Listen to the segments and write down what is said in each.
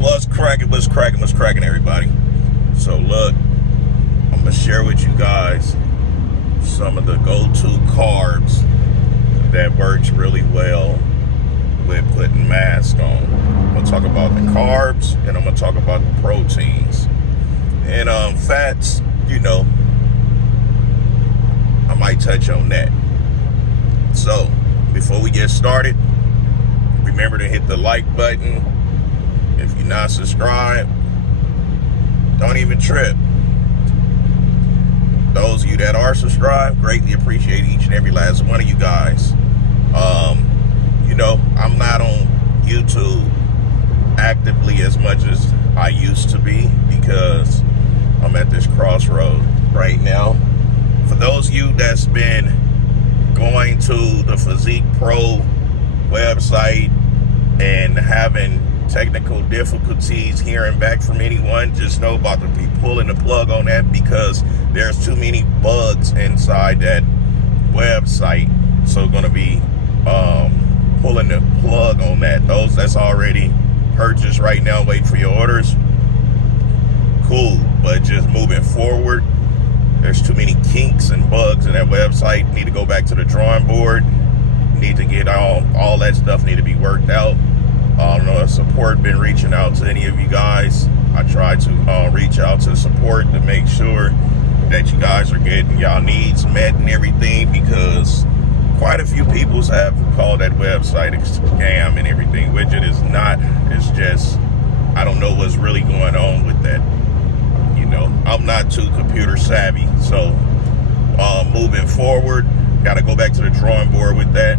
What's cracking, everybody? So look, I'm gonna share with you guys some of the go-to carbs that works really well with putting mask on. I'm gonna talk about the carbs and I'm gonna talk about the proteins. And fats, I might touch on that. So before we get started, remember to hit the like button. If you're not subscribed, don't even trip. Those of you that are subscribed, greatly appreciate each and every last one of you guys. I'm not on YouTube actively as much as I used to be because I'm at this crossroad right now. For those of you that's been going to the Physique Pro website and having technical difficulties hearing back from anyone, just know about to be pulling the plug on that because there's too many bugs inside that website. So going to be pulling the plug on that. Those that's already purchased right now, wait for your orders. Cool, but just moving forward, there's too many kinks and bugs in that website. Need to go back to the drawing board. Need to get all that stuff need to be worked out. I don't know if support been reaching out to any of you guys. I try to reach out to support to make sure that you guys are getting y'all needs met and everything, because quite a few people have called that website a scam and everything, which it is not. It's just, I don't know what's really going on with that. I'm not too computer savvy. So moving forward, got to go back to the drawing board with that.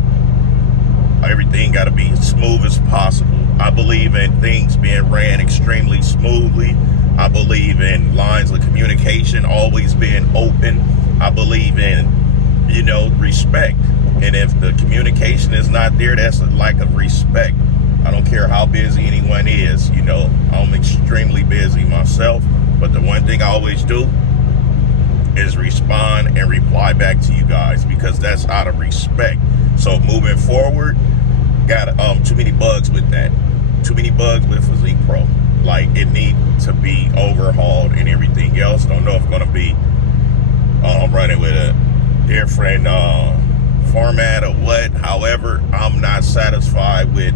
Everything got to be as smooth as possible. I believe in things being ran extremely smoothly. I believe in lines of communication always being open. I believe in, respect. And if the communication is not there, that's a lack of respect. I don't care how busy anyone is. I'm extremely busy myself. But the one thing I always do is respond and reply back to you guys, because that's out of respect. So moving forward, got too many bugs with that. Too many bugs with Physique Pro. Like, it needs to be overhauled and everything else. Don't know if it's going to be running with a different format or what. However, I'm not satisfied with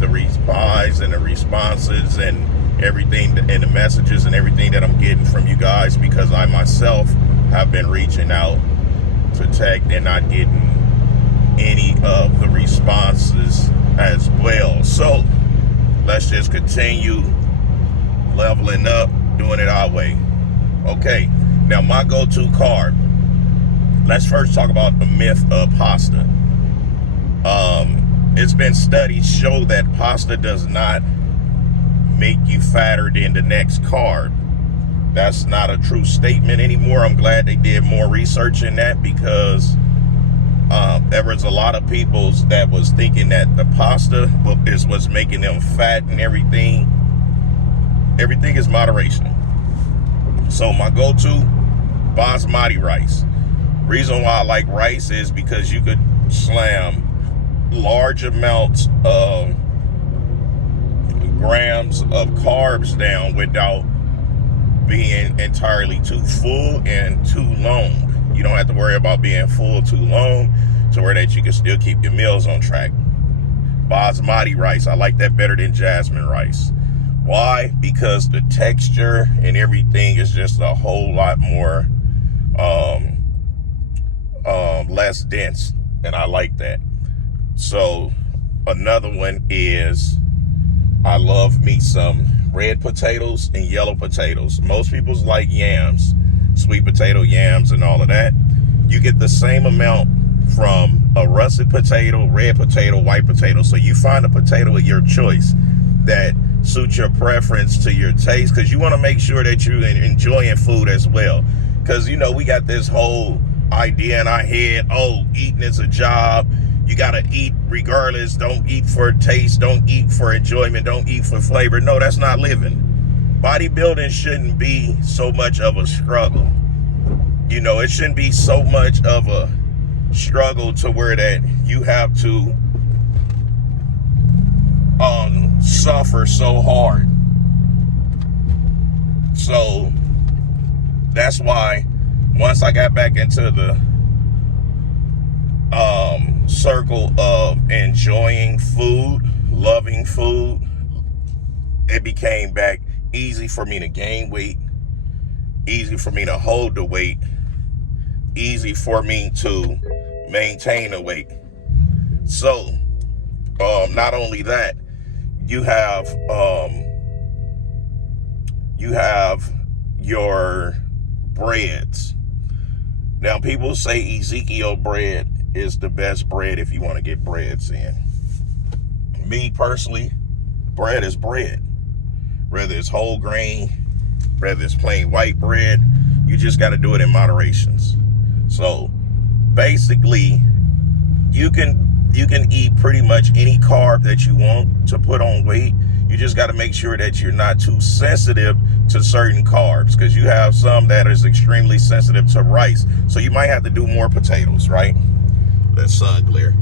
the replies and the responses and everything, and the messages and everything that I'm getting from you guys, because I myself have been reaching out to tech and not getting any of the responses as well. So let's just continue leveling up, doing it our way. Okay, now my go-to carb. Let's first talk about the myth of pasta. It's been studies show that pasta does not make you fatter than the next carb. That's not a true statement anymore. I'm glad they did more research in that, because there was a lot of people that was thinking that the pasta is what's making them fat and everything. Everything is moderation. So my go-to, basmati rice. Reason why I like rice is because you could slam large amounts of grams of carbs down without being entirely too full and too long. You don't have to worry about being full too long, to where that you can still keep your meals on track. Basmati rice, I like that better than jasmine rice. Why? Because the texture and everything is just a whole lot more less dense, and I like that. So another one is, I love me some red potatoes and yellow potatoes. Most people like yams, sweet potato yams and all of that. You get the same amount from a russet potato, red potato, white potato. So you find a potato of your choice that suits your preference to your taste, because you want to make sure that you're enjoying food as well. Because, we got this whole idea in our head, eating is a job. You got to eat regardless. Don't eat for taste. Don't eat for enjoyment. Don't eat for flavor. No, that's not living. Bodybuilding shouldn't be so much of a struggle. It shouldn't be so much of a struggle to where that you have to suffer so hard. So that's why once I got back into the circle of enjoying food, loving food, it became back easy for me to gain weight, easy for me to hold the weight, easy for me to maintain the weight. So not only that, you have your breads. Now, people say Ezekiel bread is the best bread if you want to get breads in. Me personally, bread is bread. Whether it's whole grain, whether it's plain white bread, you just got to do it in moderations. So basically, you can eat pretty much any carb that you want to put on weight. You just got to make sure that you're not too sensitive to certain carbs, because you have some that is extremely sensitive to rice. So you might have to do more potatoes, right? That's sun glare.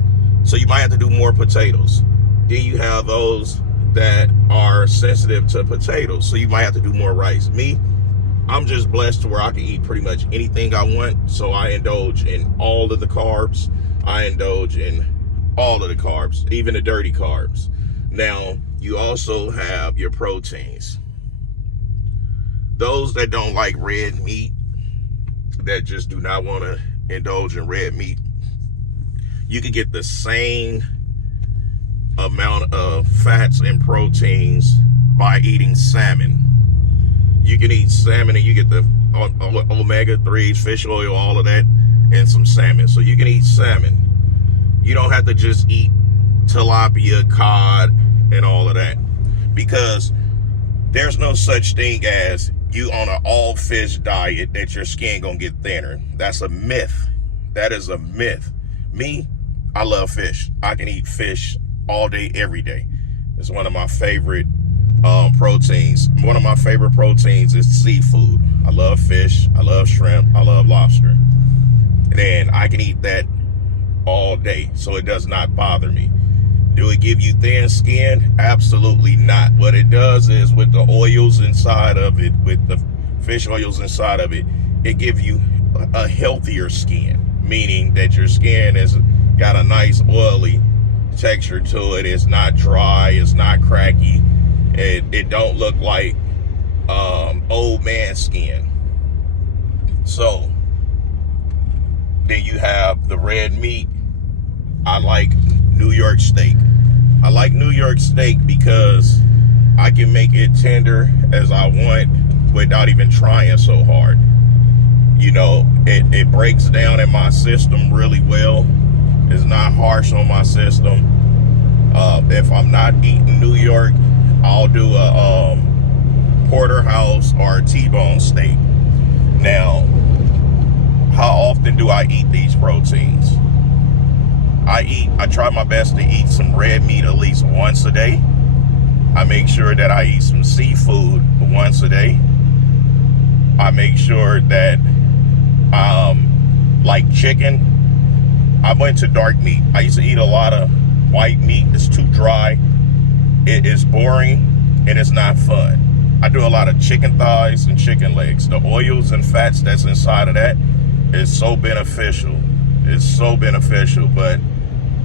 So you might have to do more potatoes. Then you have those that are sensitive to potatoes. So you might have to do more rice. Me, I'm just blessed to where I can eat pretty much anything I want. So I indulge in all of the carbs. I indulge in all of the carbs, even the dirty carbs. Now, you also have your proteins. Those that don't like red meat, that just do not want to indulge in red meat, you can get the same amount of fats and proteins by eating salmon. You can eat salmon and you get the omega-3s, fish oil, all of that, and some salmon. So you can eat salmon. You don't have to just eat tilapia, cod, and all of that, because there's no such thing as you on an all fish diet that your skin gonna get thinner. That's a myth. That is a myth. Me, I love fish. I can eat fish all day, every day. It's one of my favorite proteins. One of my favorite proteins is seafood. I love fish. I love shrimp. I love lobster. And I can eat that all day, so it does not bother me. Do it give you thin skin? Absolutely not. What it does is, with the oils inside of it, with the fish oils inside of it, it gives you a healthier skin, meaning that your skin has got a nice oily texture to it. It's not dry, it's not cracky, it don't look like old man skin. So then you have the red meat. I like New York steak. I like New York steak because I can make it tender as I want without even trying so hard. You know, it breaks down in my system really well. It's not harsh on my system. If I'm not eating New York, I'll do a porterhouse or a T-bone steak. Now, how often do I eat these proteins? I try my best to eat some red meat at least once a day. I make sure that I eat some seafood once a day. I make sure that, like chicken, I went to dark meat. I used to eat a lot of white meat. It's too dry. It is boring and it's not fun. I do a lot of chicken thighs and chicken legs. The oils and fats that's inside of that is so beneficial. It's so beneficial, but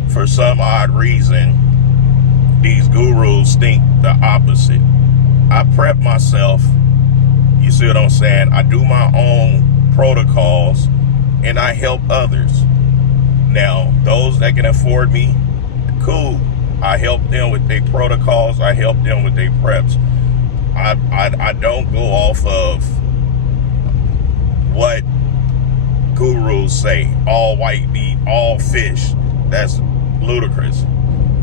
for some odd reason, these gurus think the opposite. I prep myself, you see what I'm saying? I do my own protocols and I help others. Now, those that can afford me, cool. I help them with their protocols, I help them with their preps. I don't go off of what gurus say, all white meat, all fish. That's ludicrous.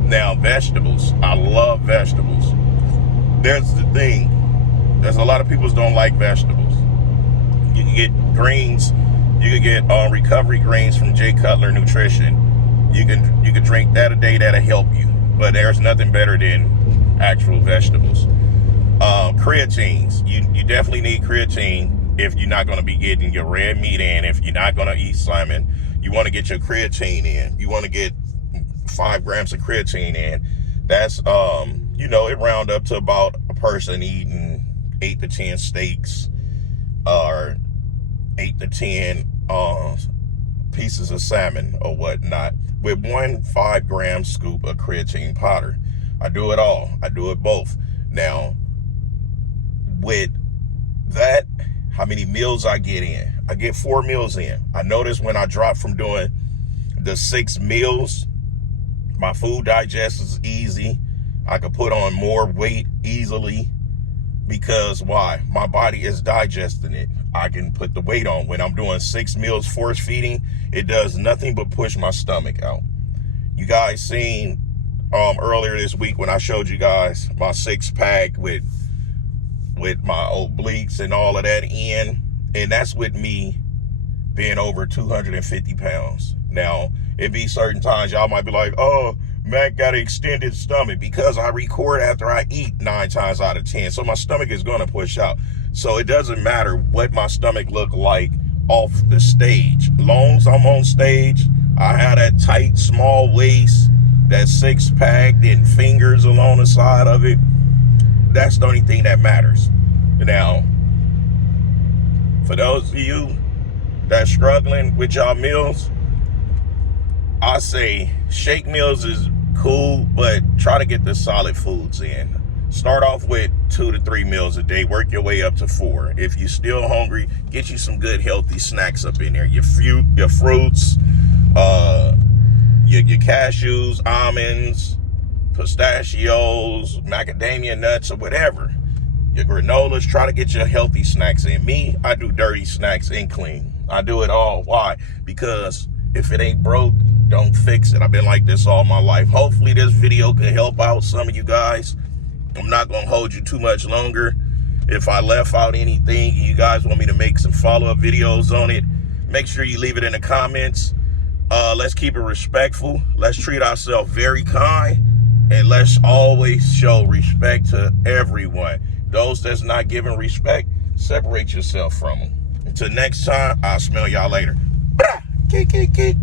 Now, vegetables, I love vegetables. There's the thing, there's a lot of people don't like vegetables. You can get greens, you can get recovery greens from Jay Cutler Nutrition. You can drink that a day, that'll help you. But there's nothing better than actual vegetables. Creatines, you definitely need creatine if you're not going to be getting your red meat in. If you're not going to eat salmon, you want to get your creatine in. You want to get 5 grams of creatine in. That's, it round up to about a person eating 8 to 10 steaks or 8 to 10 pieces of salmon or whatnot with 1 5-gram scoop of creatine powder. I do it all. I do it both. Now, with that, how many meals I get in? I get 4 meals in. I notice when I drop from doing the 6 meals, my food digest is easy. I could put on more weight easily because why? My body is digesting it. I can put the weight on. When I'm doing 6 meals force feeding, it does nothing but push my stomach out. You guys seen earlier this week when I showed you guys my 6-pack with my obliques and all of that in, and that's with me being over 250 pounds. Now, it be certain times y'all might be like, oh, Mac got an extended stomach, because I record after I eat 9 times out of 10. So my stomach is going to push out. So it doesn't matter what my stomach look like off the stage. Long as I'm on stage, I have that tight, small waist, that 6-pack, and fingers along the side of it. That's the only thing that matters. Now, for those of you that's struggling with y'all meals, I say shake meals is cool, but try to get the solid foods in. Start off with 2 to 3 meals a day. Work your way up to 4. If you're still hungry, get you some good healthy snacks up in there. Your fruits, your cashews, almonds, pistachios, macadamia nuts, or whatever. Your granolas. Try to get your healthy snacks in. Me, I do dirty snacks and clean. I do it all. Why? Because if it ain't broke, don't fix it. I've been like this all my life. Hopefully this video can help out some of you guys. I'm not going to hold you too much longer. If I left out anything and you guys want me to make some follow-up videos on it, make sure you leave it in the comments. Let's keep it respectful. Let's treat ourselves very kind. And let's always show respect to everyone. Those that's not giving respect, separate yourself from them. Until next time, I'll smell y'all later. Kick, kick, kick.